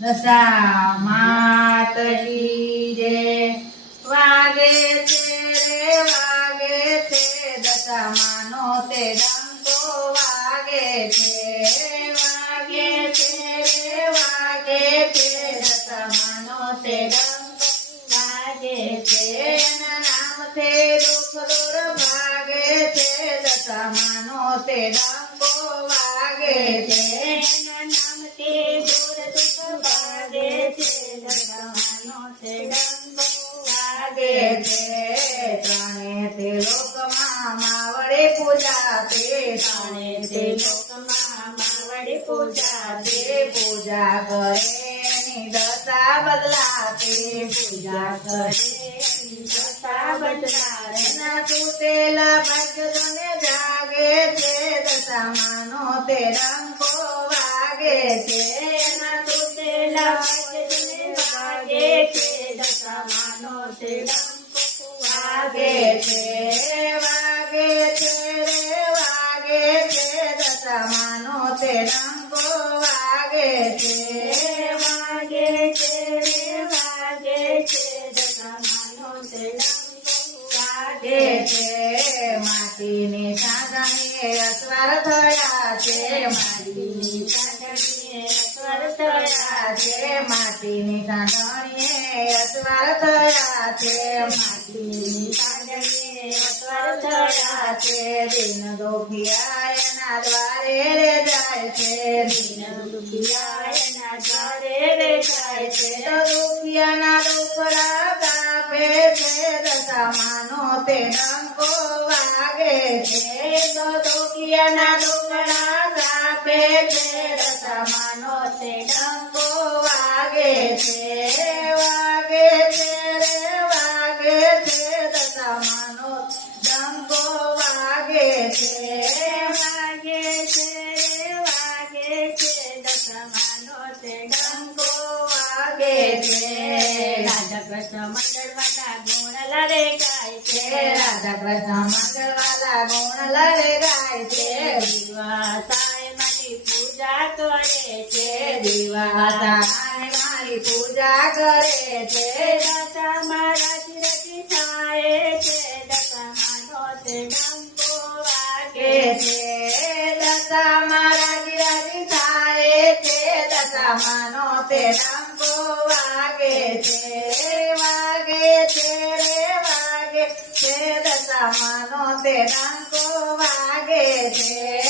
દશા માત કી જય. વાગે છે રે વાગે છે દશામાનો તે ડંકો વાગે છે. વાગે છે રે વાગે છે દશામાનો તે ડંકો વાગે છે. એના નામથી દુઃખ દૂર ભાગે છે દશામાનો તે ડંકો વાગે છે. એના નામથી દૂર દુઃખ ભાગે છે દશામાનો તે ડંકો વાગે છે. ત્રણે તે લોકમાં માવડી પૂજાતે. ત્રણે તે લોકમાં માવડી પૂજાતે. પૂજા કરે એની દશા બદલાતે. પૂજા કરે એની દશા બદલાતે. એના તૂટેલા ભક્તોને જાગે છે દશામાનો તે ડંકો વાગે છે. એના તૂટેલા ભક્તોને વાગે છે દશામાનો તે ડંકો વાગે છે. વાગે છે રે વાગે છે દશામાનો તે ડંકો વાગે છે. વાગે છે રે વાગે છે દશામાનો તે ડંકો વાગે છે. માટીની સાંગણીએ અસવાર થયા છે. માટીની સાંગણીએ અસવાર થયા છે. માટીની સાંગણીએ અસવાર થયા છે. માટીની સાંગણીએ અસવાર થયા છે. દિન દુખિયા એના દ્વારે રે જાય છે. દિન દુખિયા એના દ્વારે રે જાય છે. દુખિયાના દુખડા કાપે છે દશામાનો તે ડંકો વાગે છે. દુખિયાના દુખડા કાપે છે દશામાનો તે ડંકો વાગે છે. વાગે છે રે વાગે છે દશામાનો ડંકો વાગે છે. વાગે છે રે વાગે છે દશામાનો તે ડંકો વાગે છે. રાધા કૃષ્ણ મંગળવાલા ગુણ લરે ગાય છે. રાધા કૃષ્ણ મંગળવાલા ગુણ લરે ગાય છે. દીવા સાય મારી પૂજા કરે છે. દીવા સાય મારી પૂજા કરે છે. દશા મારા ચિરથી થાય છે દશામાનો તે ડંકો વાગે છે. દશા મારા ચિરથી થાય છે દશામાનો તે ડંકો વાગે છે. વાગે છે રે વાગે છે દશામાનો તે ડંકો વાગે છે.